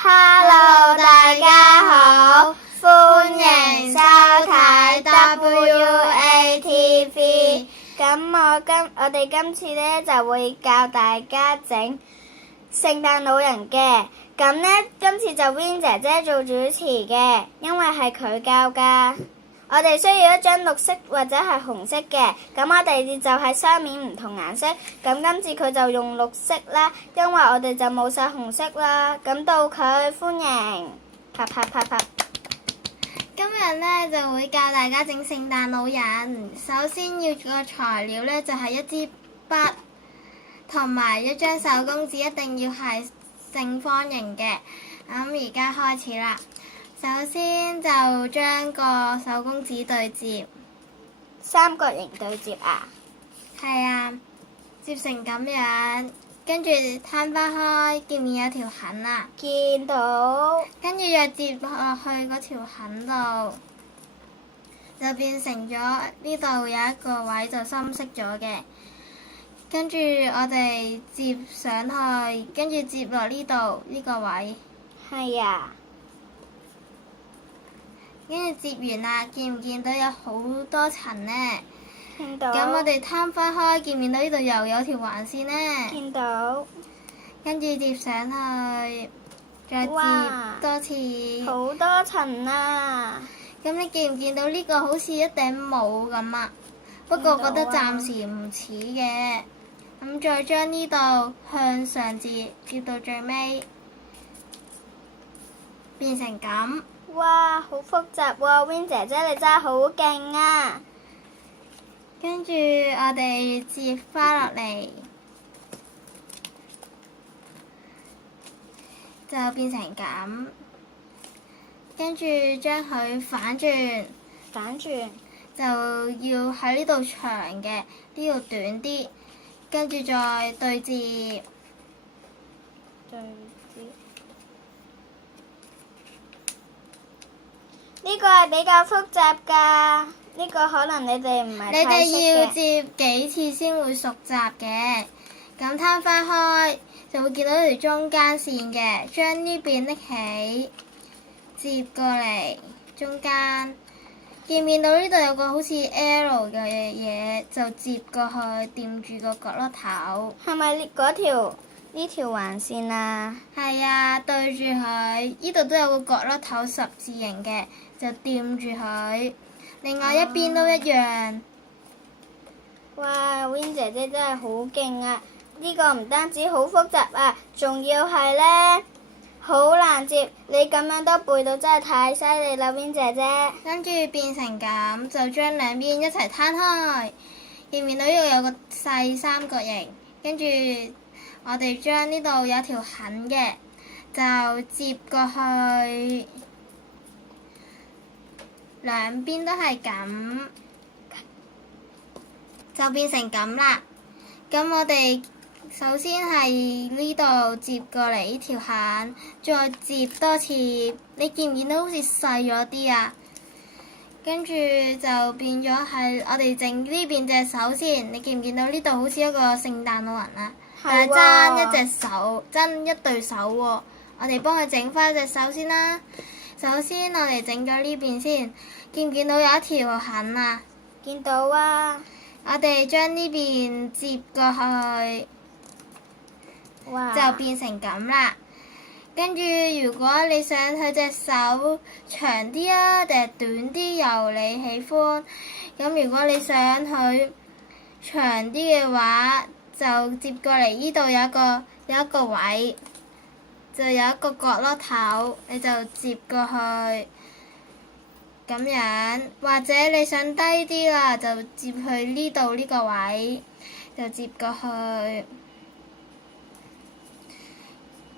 Hello， 大家好，歡迎收睇 WATV。我哋今次呢就會教大家整聖誕老人嘅。咁呢，今次就 Win 姐姐做主持嘅，因為係佢教㗎。我哋需要一張綠色或者係紅色嘅，咁我哋就係雙面唔同顏色。咁今次佢就用綠色啦，因為我哋就冇晒紅色啦。咁到佢，歡迎，啪啪啪啪。今日呢就會教大家整聖誕老人。首先要個材料呢就係一支筆同埋一張手工紙，一定要係正方形嘅。咁而家開始啦。首先就將個手工紙對接，三角形對接啊？係啊，接成咁樣，跟住攤翻開，見面有條痕啊？見到。跟住又接落去嗰條痕度，就變成咗呢度有一個位就深色咗嘅。跟住我哋接上去，跟住接落呢度呢個位。係啊。跟住接完啦，見唔見到有好多層呢？見到。咁我哋攤翻開，見唔見到呢度又有條橫線呢？見到。跟住接上去，再接多次。好多層啊！咁你見唔見到呢個好似一頂帽咁啊？不過覺得暫時唔似嘅。咁再將呢度向上接到最尾，變成咁。哇，好複雜喎！Win 姐姐你真係好勁啊！跟住我哋接翻落嚟，就變成咁。跟住將佢反轉，就要喺呢度長嘅，呢度短啲，跟住再對接。呢個係比較複雜㗎，呢個可能你哋唔係太識嘅。你哋要接幾次先會熟習嘅。咁攤翻開就會見到條中間線嘅，將呢邊拎起，接過嚟中間。見唔見到呢度有個好似 L 嘅嘢，就接過去掂住個角落頭。係咪呢條橫線啊？係啊，對住佢，呢度都有個角落頭十字形嘅，就掂住佢。另外一邊都一樣。哇 Win 姐姐真係好勁啊！呢個唔單止好複雜啊，仲要係呢，好難接。你咁樣都背到真係太犀利啦 Win 姐姐。跟住變成咁，就將兩邊一齊攤開。見唔見到呢度有個細三角形？跟住我哋將呢度有條痕嘅，就接過去，兩邊都係咁，就變成咁啦。咁我哋首先係呢度接過嚟呢條痕，再接多次。你見唔見到好似細咗啲啊？跟住就變咗係我哋整呢邊隻手先。你見唔見到呢度好似一個聖誕老人啊？係爭一隻手，爭一對手喎。我哋幫佢整翻隻手先啦。首先我哋整咗呢邊先，見唔見到有一條痕啊？見到啊！我哋將呢邊接過去，就變成咁啦。跟住如果你想佢隻手長啲啊，定係短啲由你喜歡。咁如果你想佢長啲嘅話，就接過嚟呢度有一個位，就有一個角落頭，你就接過去咁樣。或者你想低啲啦，就接去呢度呢個位，就接過去。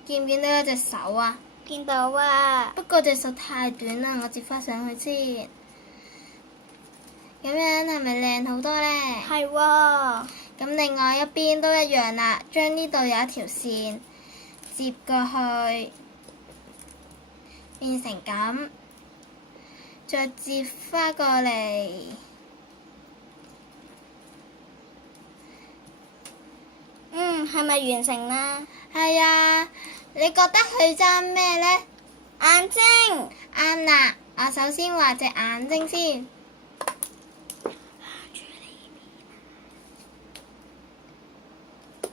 見唔見到有隻手啊？見到啊！不過隻手太短啦，我接翻上去先。咁樣係咪靚好多呢？係喎。咁另外一邊都一樣啦，將呢度有一條線接過去，變成咁，再接翻過嚟。係咪完成啦？係啊，你覺得佢爭咩呢？眼睛。啱啦，我首先畫隻眼睛先。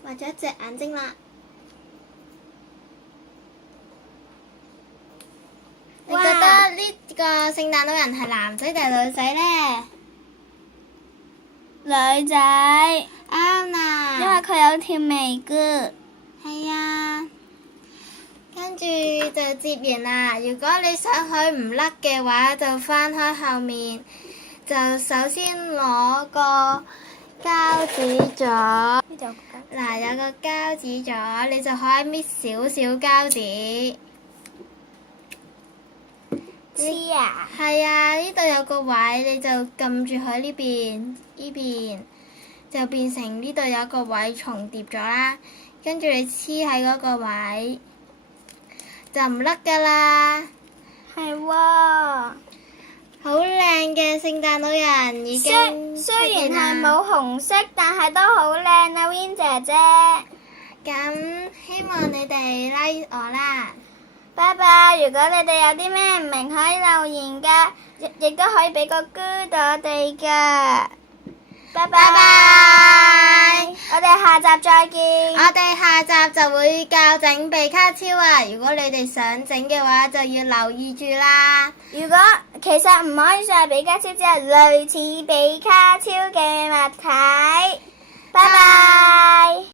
畫咗一隻眼睛啦。你覺得呢個聖誕老人係男仔定係女仔呢？女仔。啱啦。因為佢有條眉㗎。係啊。跟住就接完啦。如果你想佢唔甩嘅話，就翻開後面，就首先攞個膠紙咗。呢度有個嗱，有個膠紙咗，你就可以搣少少膠紙。黐啊！係啊，呢度有個位，你就撳住佢呢邊，呢邊就變成呢度有個位重疊咗啦。跟住你黐喺嗰個位，就唔甩㗎啦。係喎。好靚嘅聖誕老人已經雖然係冇紅色，但係都好靚啊 Win 姐姐。咁希望你哋 like 我啦。拜拜！如果你哋有啲咩唔明，可以留言㗎，亦都可以俾個 good 我哋㗎。拜拜！我哋下集再見。我哋下集就會教整鼻卡超啊！如果你哋想整嘅話，就要留意住啦。如果其實唔可以算係比卡超，只係類似比卡超嘅物體。拜拜。